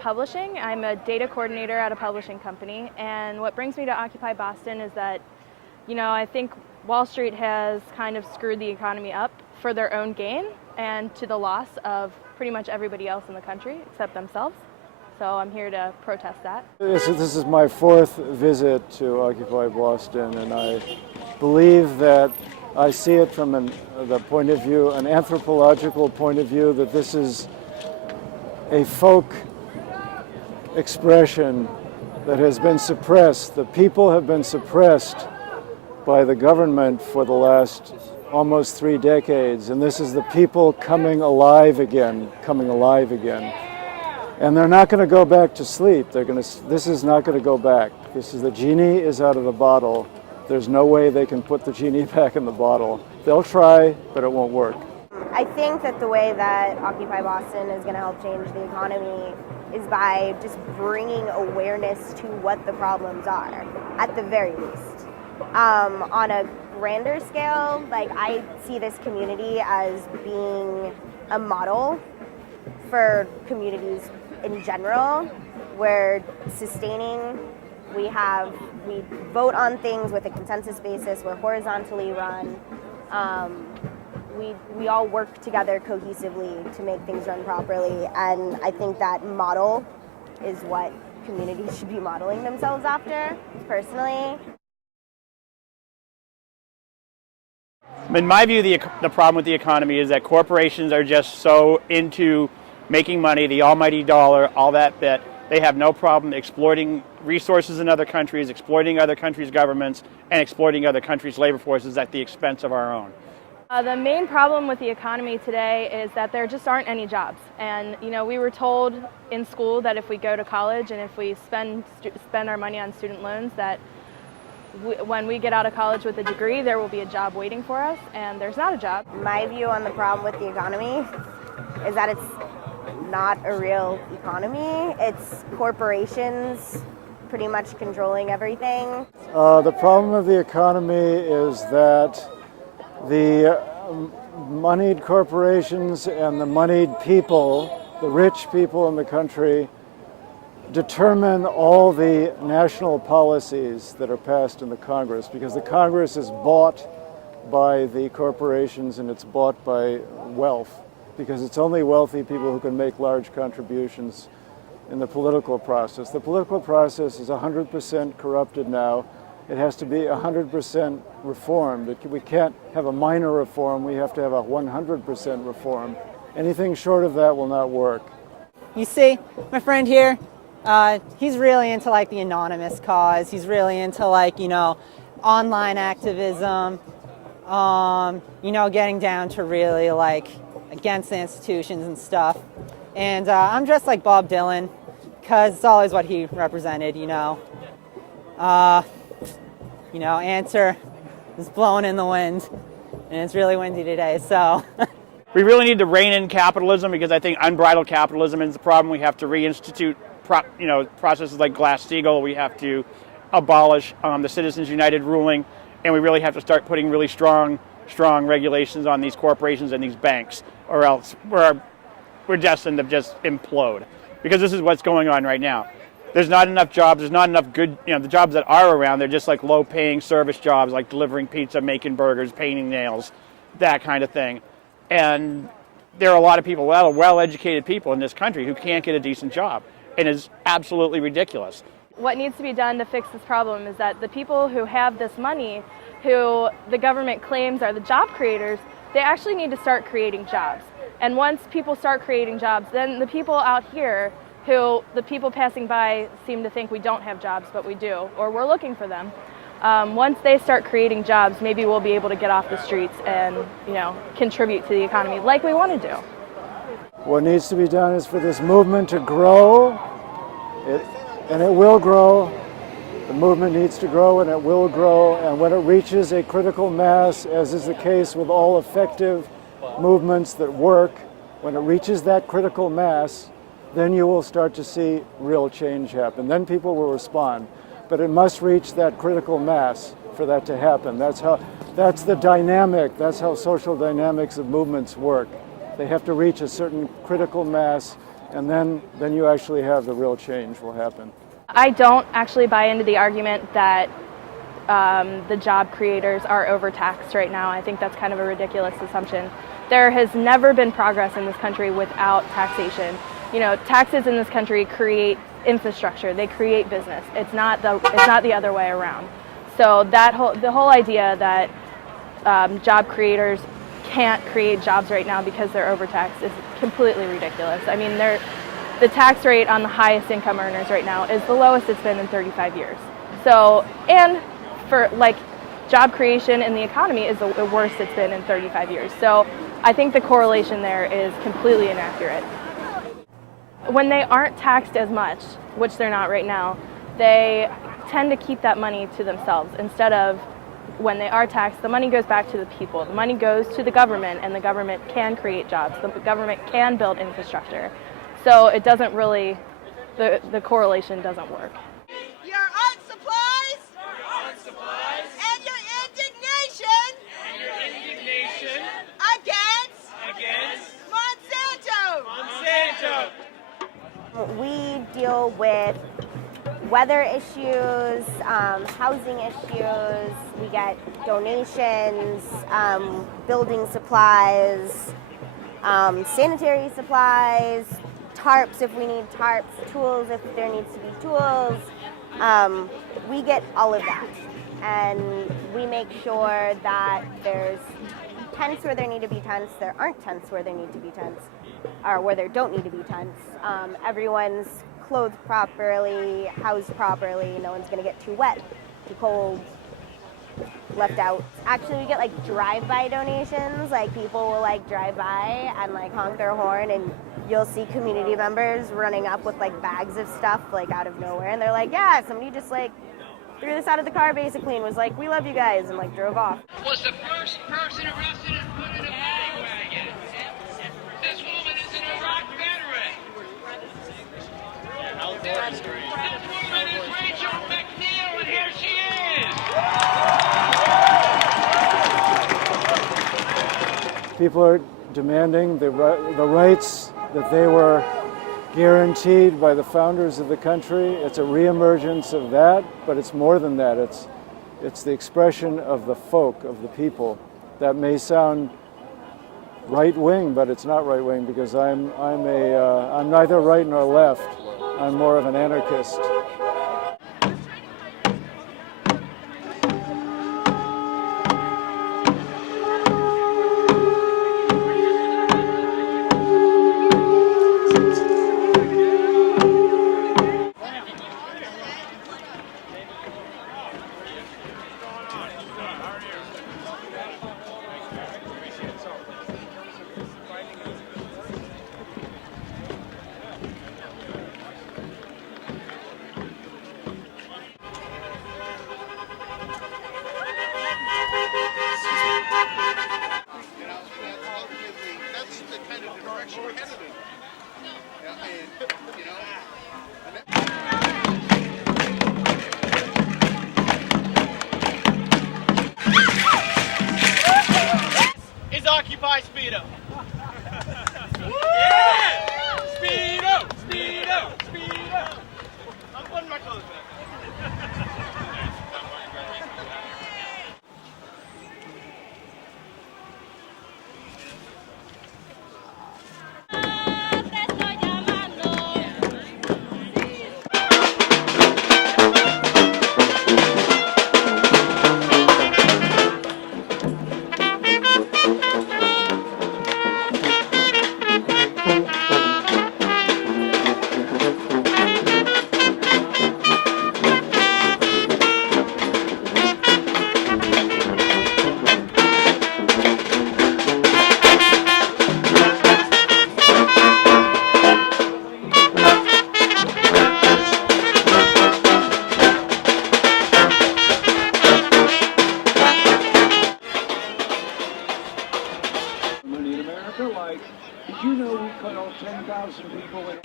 publishing. I'm a data coordinator at a publishing company, and what brings me to Occupy Boston is that, I think Wall Street has kind of screwed the economy up for their own gain and to the loss of pretty much everybody else in the country except themselves. So I'm here to protest that. This is my fourth visit to Occupy Boston, and I believe that I see it from the point of view, an anthropological point of view, that this is a folk expression that has been suppressed. The people have been suppressed by the government for the last almost 3 decades, and this is the people coming alive again. And they're not going to go back to sleep. This is not going to go back. The genie is out of the bottle. There's no way they can put the genie back in the bottle. They'll try, but it won't work. I think that the way that Occupy Boston is going to help change the economy is by just bringing awareness to what the problems are, at the very least. On a grander scale, I see this community as being a model for communities in general. We're sustaining, we vote on things with a consensus basis, we're horizontally run. We all work together cohesively to make things run properly, and I think that model is what communities should be modeling themselves after, personally. In my view, the problem with the economy is that corporations are just so into making money, the almighty dollar, all that they have no problem exploiting resources in other countries, exploiting other countries' governments, and exploiting other countries' labor forces at the expense of our own. The main problem with the economy today is that there just aren't any jobs. And we were told in school that if we go to college and if we spend our money on student loans, that when we get out of college with a degree, there will be a job waiting for us, and there's not a job. My view on the problem with the economy is that it's not a real economy. It's corporations pretty much controlling everything. The problem of the economy is that the moneyed corporations and the moneyed people, the rich people in the country, determine all the national policies that are passed in the Congress, because the Congress is bought by the corporations and it's bought by wealth, because it's only wealthy people who can make large contributions in the political process. The political process is 100% corrupted now. It has to be 100% reformed. We can't have a minor reform, we have to have a 100% reform. Anything short of that will not work. You see, my friend here, he's really into the anonymous cause. He's really into online activism, getting down to really against the institutions and stuff. And I'm dressed like Bob Dylan because it's always what he represented, Answer is blowing in the wind, and it's really windy today, so. We really need to rein in capitalism, because I think unbridled capitalism is the problem. We have to reinstitute processes like Glass-Steagall. We have to abolish the Citizens United ruling, and we really have to start putting really strong regulations on these corporations and these banks, or else we're destined to just implode. Because this is what's going on right now. There's not enough jobs. There's not enough good, the jobs that are around, they're just low-paying service jobs, like delivering pizza, making burgers, painting nails, that kind of thing. And there are a lot of people, well-educated people in this country who can't get a decent job. And it's absolutely ridiculous. What needs to be done to fix this problem is that the people who have this money, who the government claims are the job creators, they actually need to start creating jobs. And once people start creating jobs, then the people out here, who the people passing by seem to think we don't have jobs, but we do, or we're looking for them. Once they start creating jobs, maybe we'll be able to get off the streets and contribute to the economy like we want to do. What needs to be done is for this movement to grow, and it will grow. The movement needs to grow, and it will grow, and when it reaches a critical mass, as is the case with all effective movements that work, when it reaches that critical mass, then you will start to see real change happen. Then people will respond. But it must reach that critical mass for that to happen. That's the dynamic, that's how social dynamics of movements work. They have to reach a certain critical mass and then you actually have the real change will happen. I don't actually buy into the argument that the job creators are overtaxed right now. I think that's kind of a ridiculous assumption. There has never been progress in this country without taxation. You know, taxes in this country create infrastructure. They create business. It's not the other way around. So the whole idea that job creators can't create jobs right now because they're overtaxed is completely ridiculous. I mean, the tax rate on the highest income earners right now is the lowest it's been in 35 years. So, and for like job creation in the economy is the worst it's been in 35 years. So I think the correlation there is completely inaccurate. When they aren't taxed as much, which they're not right now, they tend to keep that money to themselves instead of when they are taxed, the money goes back to the people. The money goes to the government, and the government can create jobs. The government can build infrastructure. So it doesn't really, the correlation doesn't work. Your art supplies, and your indignation, against Monsanto. We deal with weather issues, housing issues, we get donations, building supplies, sanitary supplies, tarps if we need tarps, tools if there needs to be tools. We get all of that, and we make sure that there's tents where there need to be tents, there aren't tents where there need to be tents, or where there don't need to be tents. Everyone's clothed properly, housed properly, no one's gonna get too wet, too cold, left out. Actually, we get like drive-by donations, like people will like drive by and like honk their horn, and you'll see community members running up with like bags of stuff like out of nowhere, and they're like, yeah, somebody just like threw this out of the car basically and was like, we love you guys, and like drove off. Was the first person arrested and put in a paddy wagon. This woman is an Iraq veteran. This woman is Rachel McNeil, and here she is. People are demanding the rights that they were guaranteed by the founders of the country. It's a reemergence of that, but it's more than that. It's the expression of the folk, of the people. That may sound right-wing, but it's not right-wing because I'm neither right nor left. I'm more of an anarchist. Is Occupy Speedo. Yeah! Speedo! Speedo! Speedo! I'm putting my clothes back. Did you know we cut off 10,000 people in...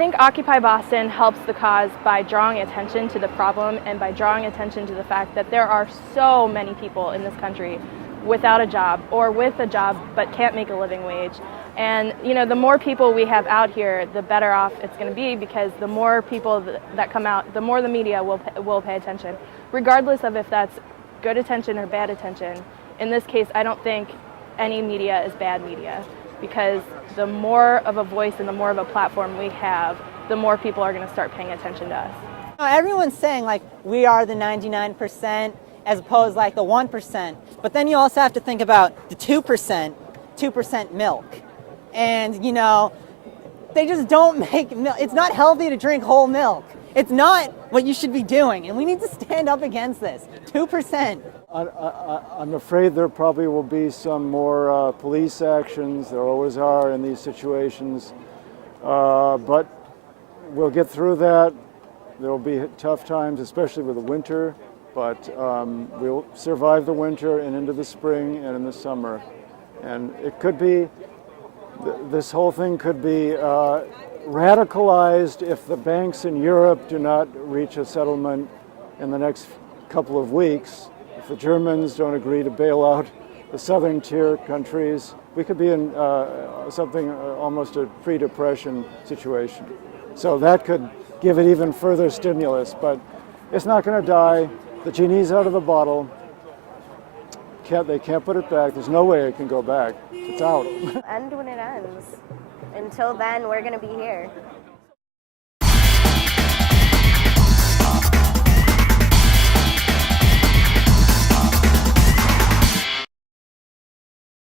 think Occupy Boston helps the cause by drawing attention to the problem and by drawing attention to the fact that there are so many people in this country without a job or with a job but can't make a living wage. And the more people we have out here, the better off it's going to be, because the more people that come out, the more the media will pay attention, regardless of if that's good attention or bad attention. In this case, I don't think any media is bad media, because the more of a voice and the more of a platform we have, the more people are going to start paying attention to us. Everyone's saying like we are the 99% as opposed like the 1%, but then you also have to think about the 2% milk. And they just don't make milk. It's not healthy to drink whole milk. It's not what you should be doing, and we need to stand up against this. 2%. I'm afraid there probably will be some more police actions. There always are in these situations. But we'll get through that. There will be tough times, especially with the winter, but we'll survive the winter and into the spring and in the summer. And it could be, this whole thing could be radicalized if the banks in Europe do not reach a settlement in the next couple of weeks. If the Germans don't agree to bail out the southern tier countries, we could be in something almost a pre-depression situation. So that could give it even further stimulus, but it's not going to die. The genie's out of the bottle. They can't put it back. There's no way it can go back. It's out. End when it ends. Until then, we're going to be here.